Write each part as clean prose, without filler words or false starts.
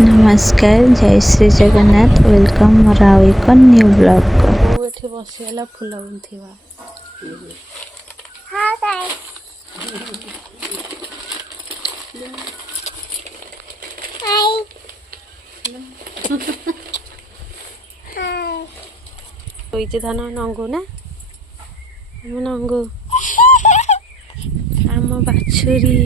नमस्कार, जय श्री जगन्नाथ। वेलकम मोर आउ एक न्यू ब्लॉग को। एठी बसिला फुल गुंथिबा हाँ गाइस हाय हाय होइचे धान नंगू ना हम नंगू आम बाछुरी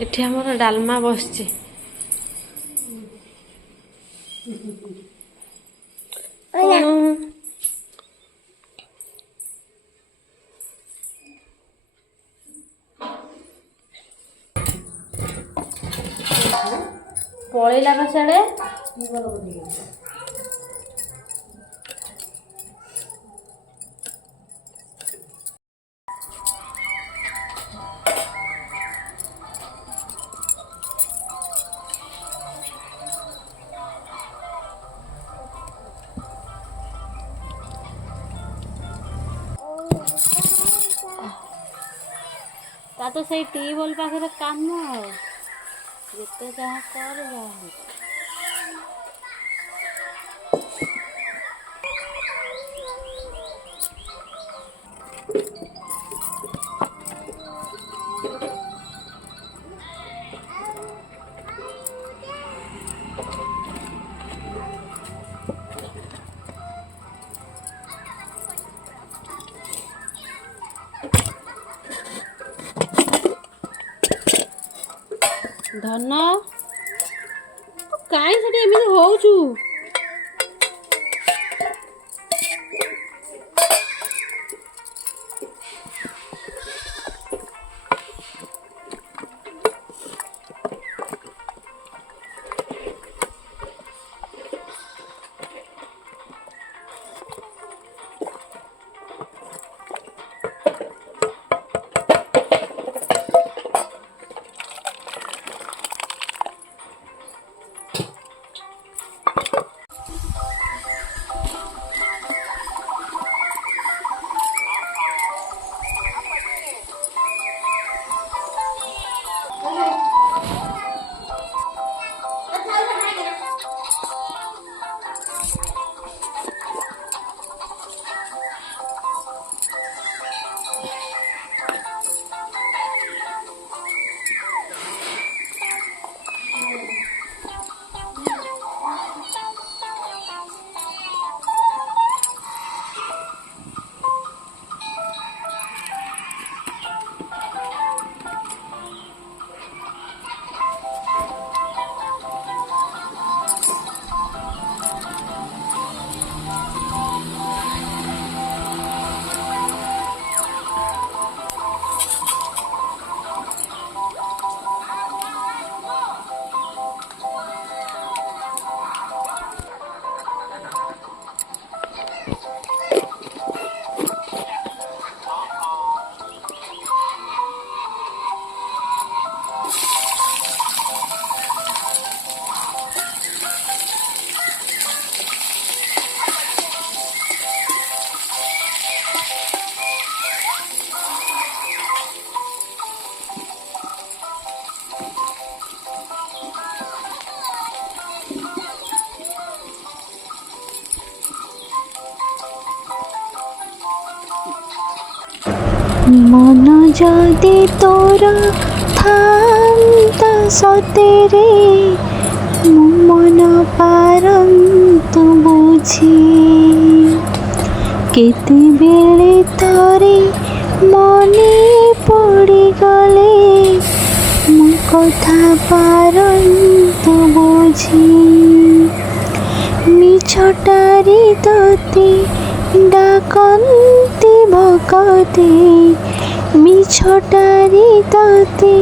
एठी हमर डालमा बसचे पळेला का साडे ता तो सही टीबल पाखे काम जिते जहाँ कर धन कहीं से एमती होचु मन जदि तोर थांता सतेरे मो मन पारंतु बुझी केते बेले तोरे मने पड़ी गले मो कथा पारंतु बुझी मिछटारी तोते डाकन्ती भकते मिछटारी तोते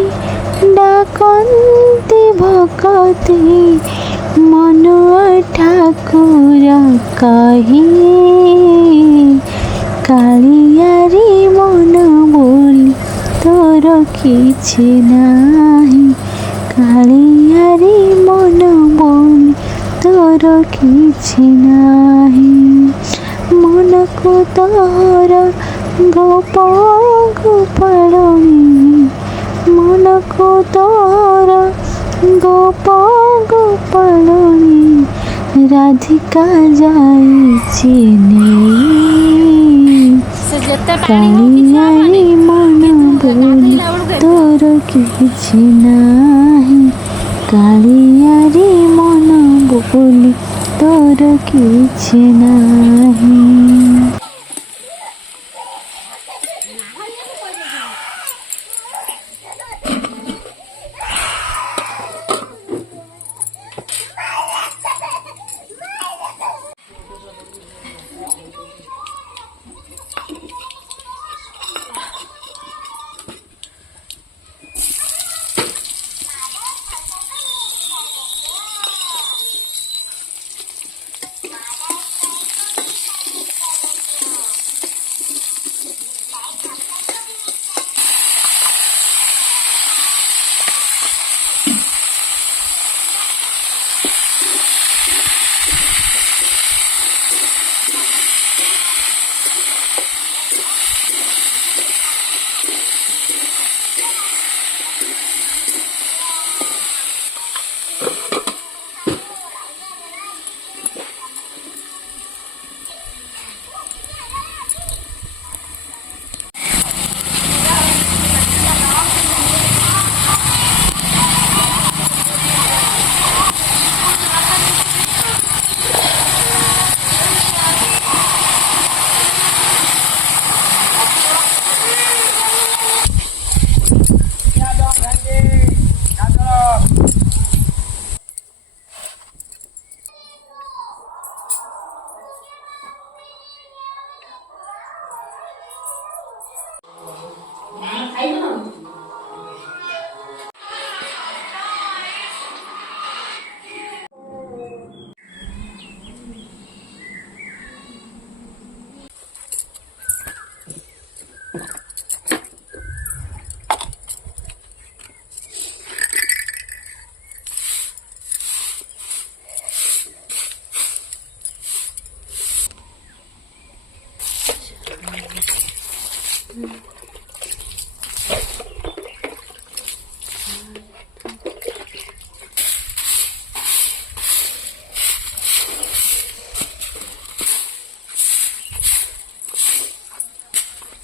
डाकन्ती भकते मनुआ ठाकुर कहे कालियारी मन बोली तोर କିଛି ନାହିଁ କାଳିଆରେ ମନ ବୋଲି ତୋର କିଛି ନାହିଁ ମନକୁ ତୋର ଗୋପ ଗୋପାଳଣି ମନକୁ ତୋର ଗୋପ ଗୋପାଳଣି ରାଧିକା ଯାଇଛି ନେଇ ସେ ଯେତେ ପାଣି କାଳିଆରେ ମନ ବୋଲି ତୋର କିଛି ନାହିଁ କାଳିଆରେ ମନ ବୋଲି ତୋର କିଛି ନାହିଁ।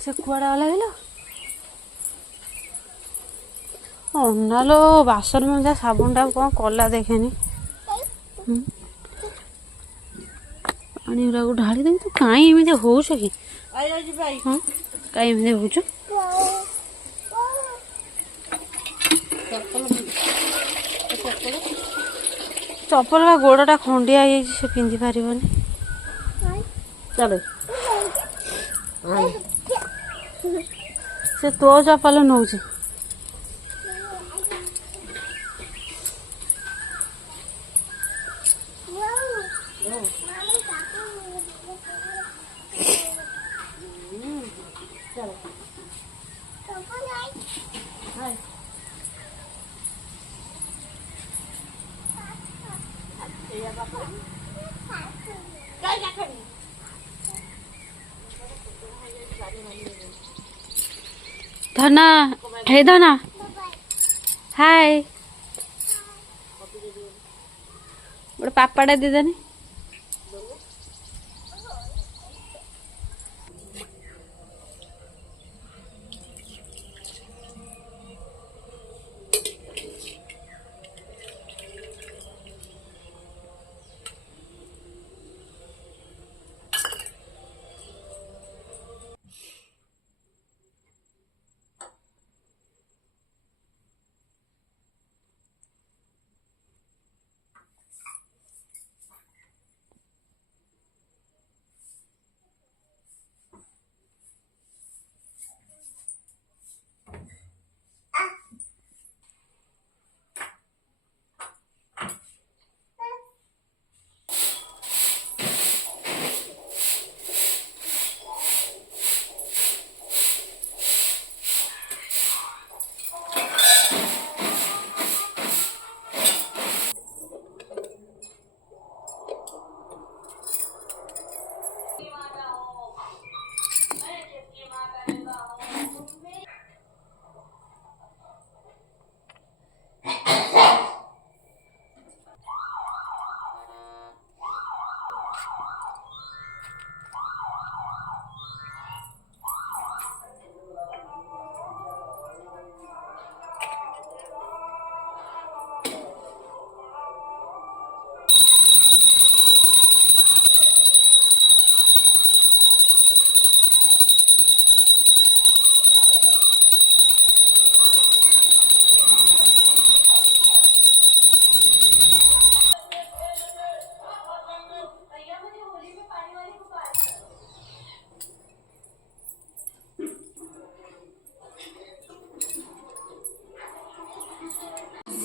ସେ କୁଆଡ଼େ ଗଲା କିଲୋ ଅନାଲୋ ବାସନ ମଜା ସାବୁନଟା କ'ଣ କଲା ଦେଖେନି ପାଣି ଗୁଡ଼ାକୁ ଢାଳି ଦେବି ତୁ କାହିଁ ଏମିତି ହଉଛ କି ହଁ କାହିଁ ଏମିତି ହଉଛୁ ଚପଲ ବା ଗୋଡ଼ଟା ଖଣ୍ଡିଆ ହେଇଯାଇଛି ସେ ପିନ୍ଧି ପାରିବନି ଚାଲ ସେ ତୋ ଚପଲ ନଉଛି ଧନା ହେ ଧନା ହାଏ ଗୋଟେ ପାପାଟା ଦେଇଦେନି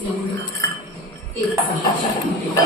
एक 6 शक्तीपीठ